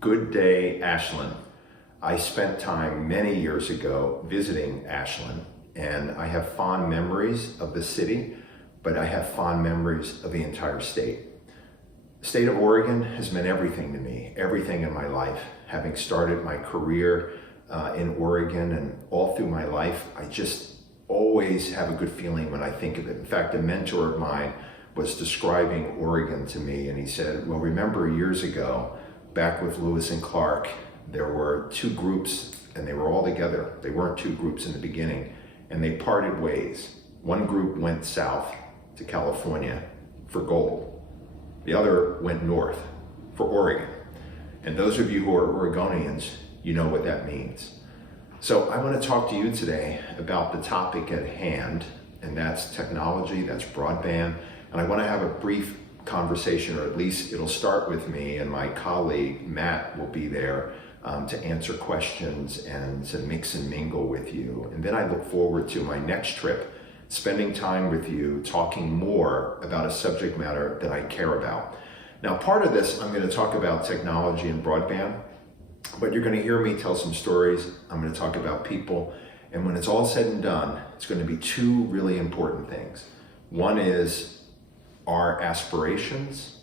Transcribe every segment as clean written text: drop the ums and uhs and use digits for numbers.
Good day, Ashland. I spent time many years ago visiting Ashland, and I have fond memories of the city, but I have fond memories of the entire state. The state of Oregon has meant everything to me, everything in my life. Having started my career in Oregon and all through my life, I just always have a good feeling when I think of it. In fact, a mentor of mine was describing Oregon to me, and he said, well, remember years ago, back with Lewis and Clark, there were two groups and they were all together. They weren't two groups in the beginning, and they parted ways. One group went south to California for gold. The other went north for Oregon. And those of you who are Oregonians, you know what that means. So I want to talk to you today about the topic at hand, and that's technology, that's broadband. And I want to have a brief conversation, or at least it'll start with me, and my colleague Matt will be there to answer questions and to mix and mingle with you. And then I look forward to my next trip, spending time with you, talking more about a subject matter that I care about. Now, part of this, I'm going to talk about technology and broadband, but you're going to hear me tell some stories. I'm going to talk about people. And when it's all said and done, it's going to be two really important things. One is our aspirations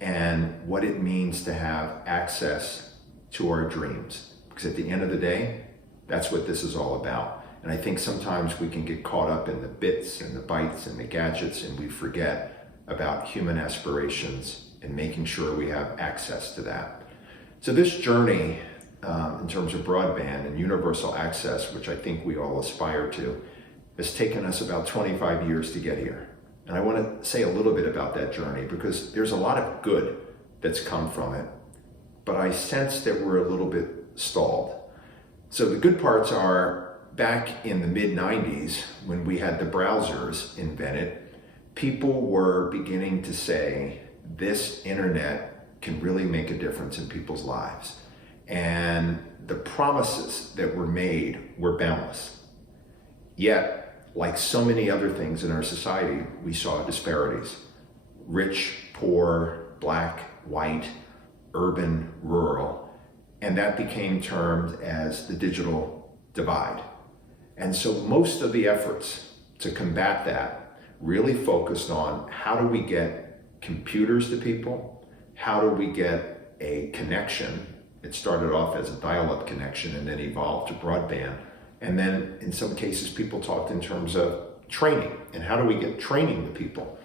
and what it means to have access to our dreams. Because at the end of the day, that's what this is all about. And I think sometimes we can get caught up in the bits and the bytes and the gadgets, and we forget about human aspirations and making sure we have access to that. So this journey in terms of broadband and universal access, which I think we all aspire to, has taken us about 25 years to get here. And I want to say a little bit about that journey because there's a lot of good that's come from it, but I sense that we're a little bit stalled. So the good parts are, back in the mid-90s, when we had the browsers invented, people were beginning to say, this internet can really make a difference in people's lives. And the promises that were made were boundless. Yet, like so many other things in our society, we saw disparities. Rich, poor, black, white, urban, rural. And that became termed as the digital divide. And so most of the efforts to combat that really focused on how do we get computers to people? How do we get a connection? It started off as a dial-up connection and then evolved to broadband. And then in some cases, people talked in terms of training and how do we get training to people?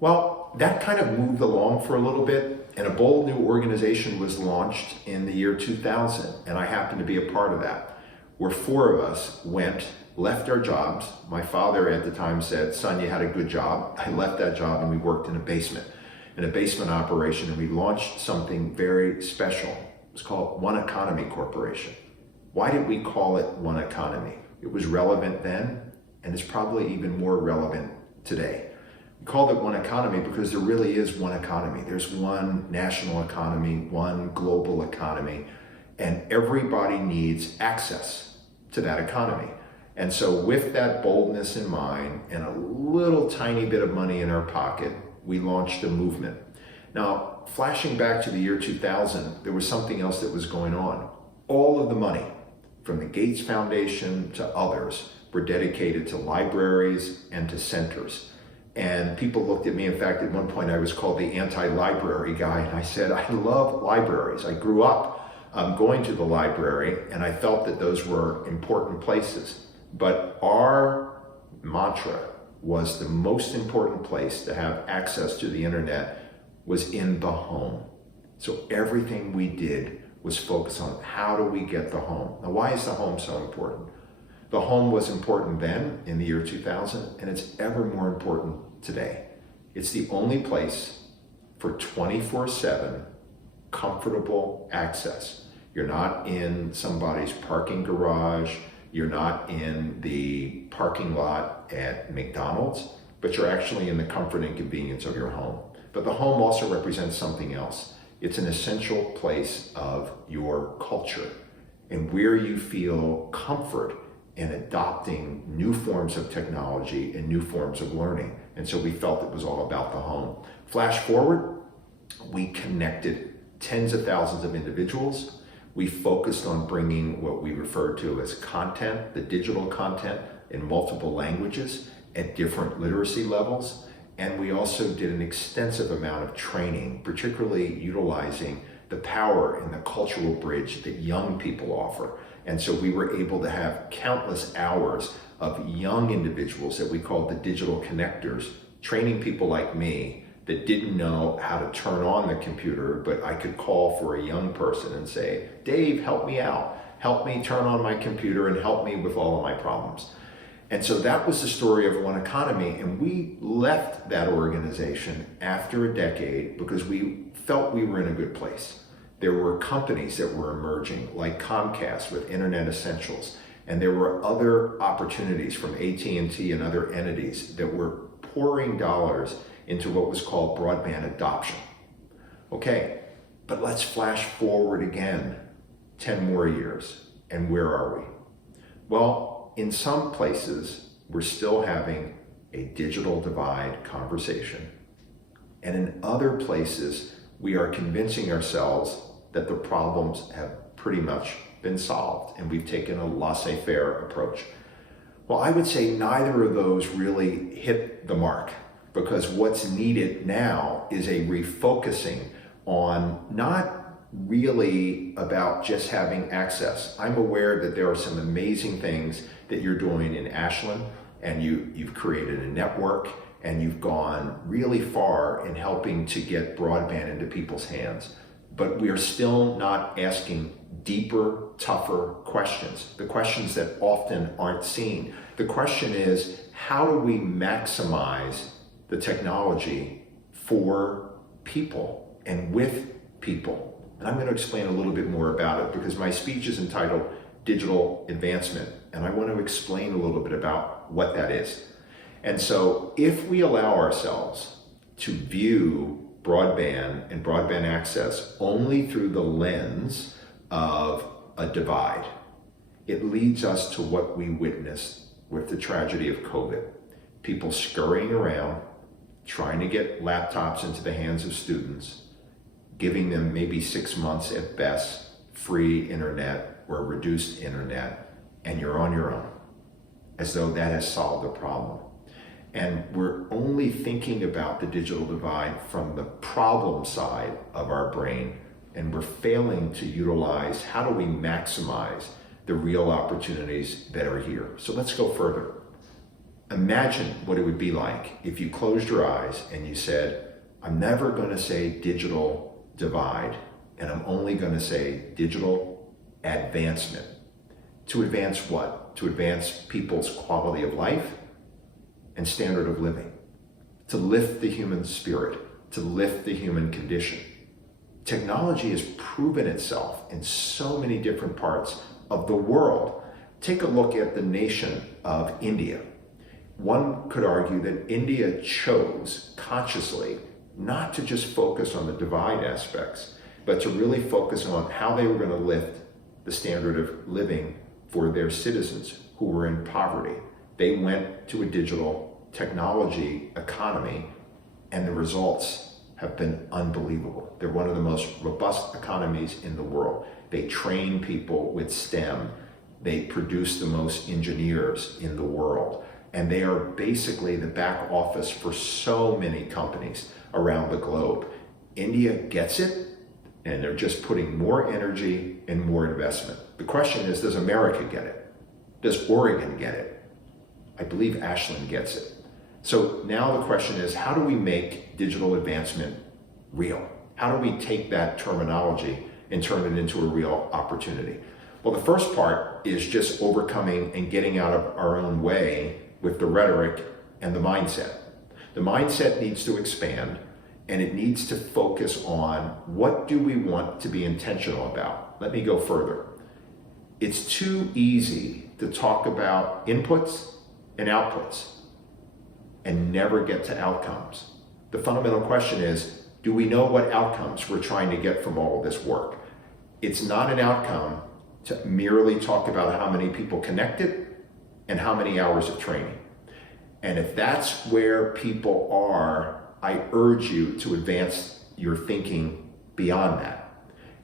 Well, that kind of moved along for a little bit, and a bold new organization was launched in the year 2000, and I happened to be a part of that, where four of us left our jobs. My father at the time said, son, you had a good job. I left that job and we worked in a basement operation, and we launched something very special. It was called One Economy Corporation. Why did we call it One Economy? It was relevant then, and it's probably even more relevant today. We called it One Economy because there really is one economy. There's one national economy, one global economy, and everybody needs access to that economy. And so with that boldness in mind and a little tiny bit of money in our pocket, we launched a movement. Now, flashing back to the year 2000, there was something else that was going on. All of the money, from the Gates Foundation to others, were dedicated to libraries and to centers. And people looked at me. In fact, at one point I was called the anti-library guy, and I said, I love libraries. I grew up going to the library, and I felt that those were important places. But our mantra was the most important place to have access to the internet was in the home. So everything we did was focused on how do we get the home. Now, why is the home so important? The home was important then in the year 2000, and it's ever more important today. It's the only place for 24/7 comfortable access. You're not in somebody's parking garage. You're not in the parking lot at McDonald's, but you're actually in the comfort and convenience of your home. But the home also represents something else. It's an essential place of your culture and where you feel comfort in adopting new forms of technology and new forms of learning. And so we felt it was all about the home. Flash forward, we connected tens of thousands of individuals. We focused on bringing what we refer to as content, the digital content, in multiple languages at different literacy levels. And we also did an extensive amount of training, particularly utilizing the power and the cultural bridge that young people offer. And so we were able to have countless hours of young individuals that we called the digital connectors, training people like me that didn't know how to turn on the computer, but I could call for a young person and say, Dave, help me out. Help me turn on my computer and help me with all of my problems. And so that was the story of One Economy. And we left that organization after a decade because we felt we were in a good place. There were companies that were emerging, like Comcast with Internet Essentials. And there were other opportunities from AT&T and other entities that were pouring dollars into what was called broadband adoption. Okay, but let's flash forward again 10 more years. And where are we? Well, in some places, we're still having a digital divide conversation. And in other places, we are convincing ourselves that the problems have pretty much been solved and we've taken a laissez-faire approach. Well, I would say neither of those really hit the mark, because what's needed now is a refocusing on not really about just having access. I'm aware that there are some amazing things that you're doing in Ashland, and you've created a network and you've gone really far in helping to get broadband into people's hands. But we are still not asking deeper, tougher questions, the questions that often aren't seen. The question is, how do we maximize the technology for people and with people? And I'm going to explain a little bit more about it because my speech is entitled Digital Advancement, and I want to explain a little bit about what that is. And so if we allow ourselves to view broadband and broadband access only through the lens of a divide, it leads us to what we witnessed with the tragedy of COVID. People scurrying around, trying to get laptops into the hands of students, giving them maybe 6 months at best free internet or reduced internet, and you're on your own, as though that has solved the problem. And we're only thinking about the digital divide from the problem side of our brain, and we're failing to utilize how do we maximize the real opportunities that are here. So let's go further. Imagine what it would be like if you closed your eyes and you said, I'm never going to say digital divide, and I'm only going to say digital advancement. To advance what? To advance people's quality of life and standard of living, to lift the human spirit, to lift the human condition. Technology has proven itself in so many different parts of the world. Take a look at the nation of India. One could argue that India chose consciously not to just focus on the divide aspects, but to really focus on how they were going to lift the standard of living for their citizens who were in poverty. They went to a digital technology economy, and the results have been unbelievable. They're one of the most robust economies in the world. They train people with STEM. They produce the most engineers in the world. And they are basically the back office for so many companies around the globe. India gets it, and they're just putting more energy and more investment. The question is, does America get it? Does Oregon get it? I believe Ashland gets it. So now the question is, how do we make digital advancement real? How do we take that terminology and turn it into a real opportunity? Well, the first part is just overcoming and getting out of our own way with the rhetoric and the mindset. The mindset needs to expand, and it needs to focus on what do we want to be intentional about. Let me go further. It's too easy to talk about inputs and outputs and never get to outcomes. The fundamental question is, do we know what outcomes we're trying to get from all of this work? It's not an outcome to merely talk about how many people connected and how many hours of training. And if that's where people are, I urge you to advance your thinking beyond that.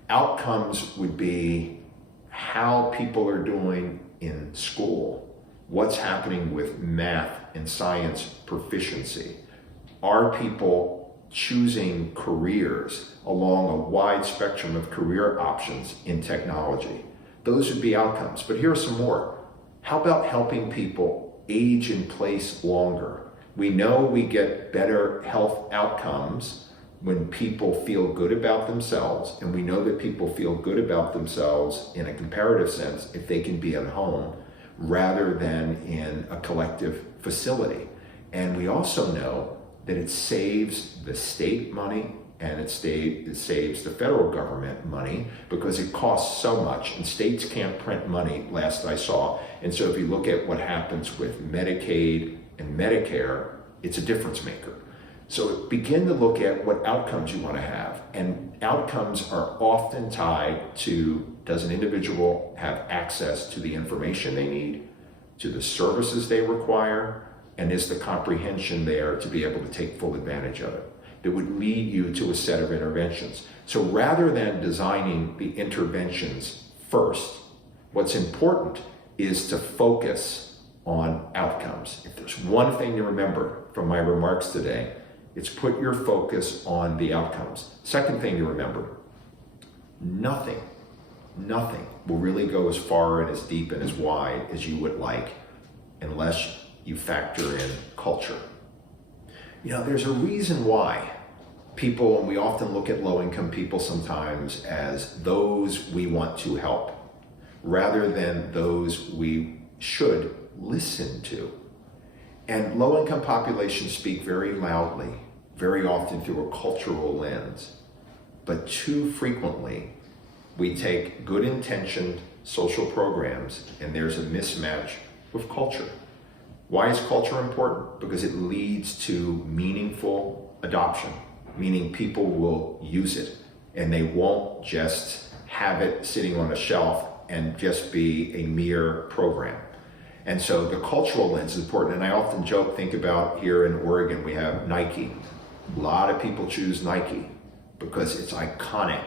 Outcomes would be how people are doing in school, what's happening with math and science proficiency. Are people choosing careers along a wide spectrum of career options in technology? Those would be outcomes. But here are some more. How about helping people age in place longer? We know we get better health outcomes when people feel good about themselves, and we know that people feel good about themselves in a comparative sense if they can be at home rather than in a collective facility. And we also know that it saves the state money and it saves the federal government money because it costs so much, and states can't print money, last I saw. And so if you look at what happens with Medicaid and Medicare, it's a difference maker. So begin to look at what outcomes you want to have. And outcomes are often tied to, does an individual have access to the information they need, to the services they require, and is the comprehension there to be able to take full advantage of it? That would lead you to a set of interventions. So rather than designing the interventions first, what's important is to focus on outcomes. If there's one thing to remember from my remarks today, it's put your focus on the outcomes. Second thing to remember, nothing will really go as far and as deep and as wide as you would like unless you factor in culture. You know, there's a reason why people, and we often look at low-income people sometimes as those we want to help, rather than those we should listen to. And low-income populations speak very loudly, very often through a cultural lens. But too frequently, we take good-intentioned social programs and there's a mismatch with culture. Why is culture important? Because it leads to meaningful adoption, meaning people will use it and they won't just have it sitting on a shelf and just be a mere program. And so the cultural lens is important. And I often joke, think about here in Oregon, we have Nike. A lot of people choose Nike because it's iconic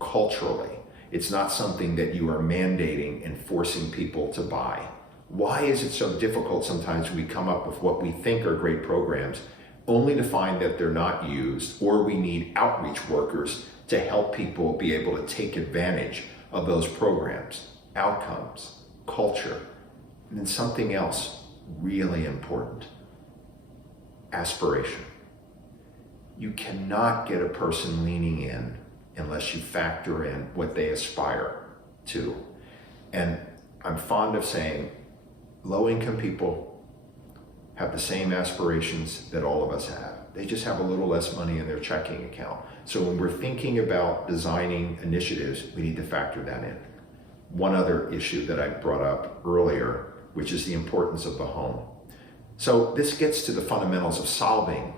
culturally. It's not something that you are mandating and forcing people to buy. Why is it so difficult sometimes we come up with what we think are great programs only to find that they're not used, or we need outreach workers to help people be able to take advantage of those programs? Outcomes, culture, and then something else really important, aspiration. You cannot get a person leaning in unless you factor in what they aspire to. And I'm fond of saying low-income people have the same aspirations that all of us have. They just have a little less money in their checking account. So when we're thinking about designing initiatives, we need to factor that in. One other issue that I brought up earlier, which is the importance of the home. So this gets to the fundamentals of solving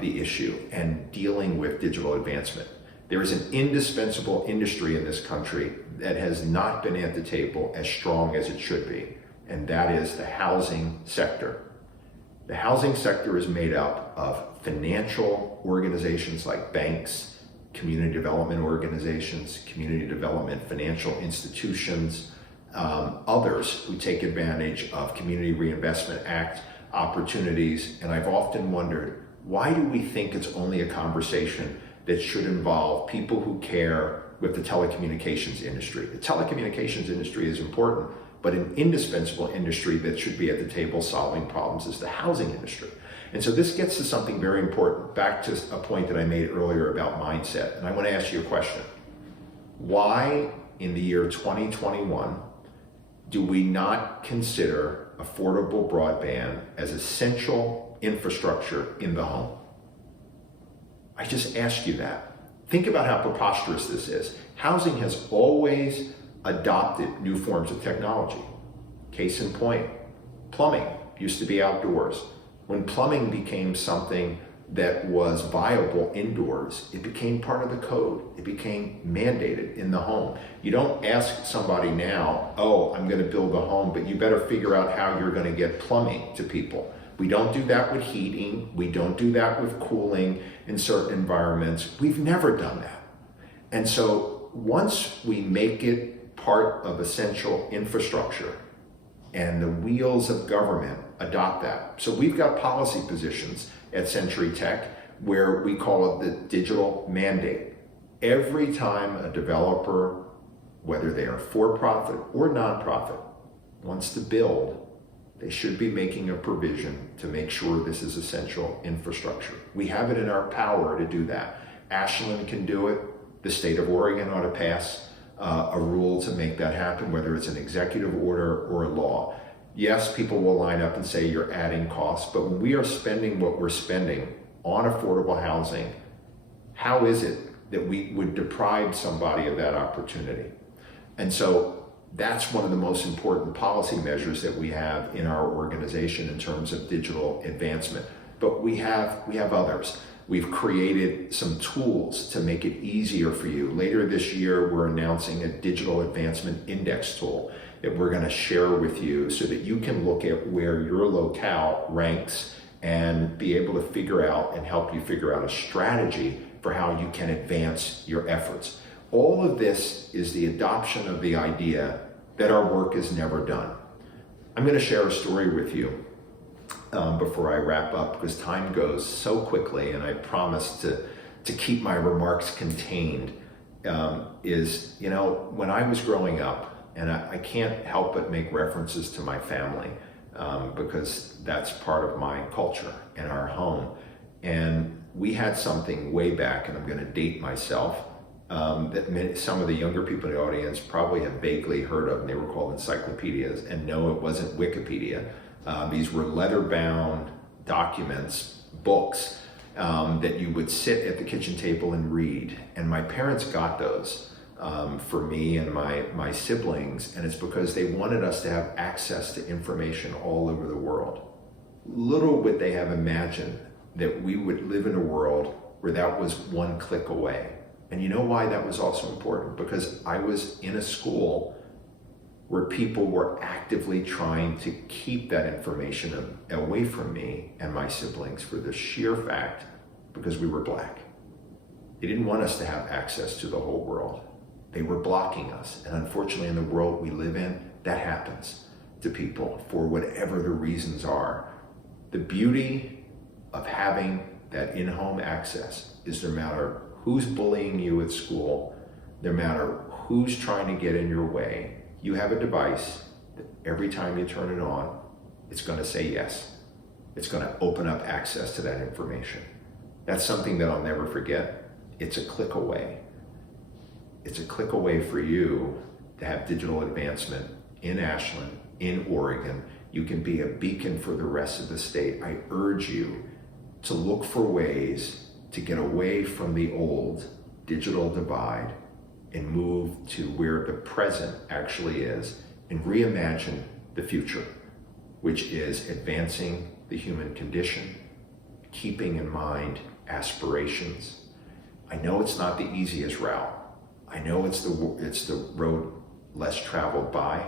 the issue and dealing with digital advancement. There is an indispensable industry in this country that has not been at the table as strong as it should be, and that is the housing sector. The housing sector is made up of financial organizations like banks, community development organizations, community development financial institutions, others who take advantage of Community Reinvestment Act opportunities. And I've often wondered, why do we think it's only a conversation that should involve people who care with the telecommunications industry? The telecommunications industry is important, but an indispensable industry that should be at the table solving problems is the housing industry. And so this gets to something very important, back to a point that I made earlier about mindset. And I want to ask you a question. Why in the year 2021 do we not consider affordable broadband as essential infrastructure in the home? I just ask you that. Think about how preposterous this is. Housing has always adopted new forms of technology. Case in point, plumbing used to be outdoors. When plumbing became something that was viable indoors, it became part of the code. It became mandated in the home. You don't ask somebody now, oh, I'm going to build a home, but you better figure out how you're going to get plumbing to people. We don't do that with heating. We don't do that with cooling in certain environments. We've never done that. And so once we make it part of essential infrastructure and the wheels of government adopt that. So we've got policy positions at Century Tech where we call it the digital mandate. Every time a developer, whether they are for-profit or nonprofit, wants to build, they should be making a provision to make sure this is essential infrastructure. We have it in our power to do that. Ashland can do it. The state of Oregon ought to pass a rule to make that happen, whether it's an executive order or a law. Yes, people will line up and say you're adding costs, but when we are spending what we're spending on affordable housing, how is it that we would deprive somebody of that opportunity? And so that's one of the most important policy measures that we have in our organization in terms of digital advancement. But we have others. We've created some tools to make it easier for you. Later this year, we're announcing a digital advancement index tool that we're going to share with you so that you can look at where your locale ranks and be able to figure out and help you figure out a strategy for how you can advance your efforts. All of this is the adoption of the idea that our work is never done. I'm going to share a story with you before I wrap up, because time goes so quickly, and I promise to keep my remarks contained. When I was growing up, and I can't help but make references to my family because that's part of my culture and our home. And we had something way back, and I'm going to date myself, that some of the younger people in the audience probably have vaguely heard of, and they were called encyclopedias. And no, it wasn't Wikipedia. These were leather-bound documents, books, that you would sit at the kitchen table and read. And my parents got those for me and my siblings, and it's because they wanted us to have access to information all over the world. Little would they have imagined that we would live in a world where that was one click away. And you know why that was also important? Because I was in a school where people were actively trying to keep that information away from me and my siblings for the sheer fact because we were Black. They didn't want us to have access to the whole world. They were blocking us. And unfortunately, in the world we live in, that happens to people for whatever the reasons are. The beauty of having that in-home access is no matter who's bullying you at school, no matter who's trying to get in your way, you have a device that every time you turn it on, it's going to say yes. It's going to open up access to that information. That's something that I'll never forget. It's a click away. It's a click away for you to have digital advancement in Ashland, in Oregon. You can be a beacon for the rest of the state. I urge you to look for ways to get away from the old digital divide and move to where the present actually is and reimagine the future, which is advancing the human condition, keeping in mind aspirations. I know it's not the easiest route. I know it's the road less traveled by,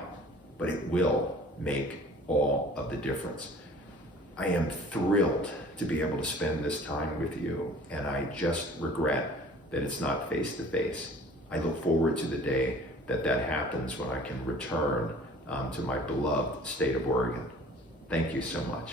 but it will make all of the difference. I am thrilled to be able to spend this time with you, and I just regret that it's not face-to-face. I look forward to the day that happens when I can return to my beloved state of Oregon. Thank you so much.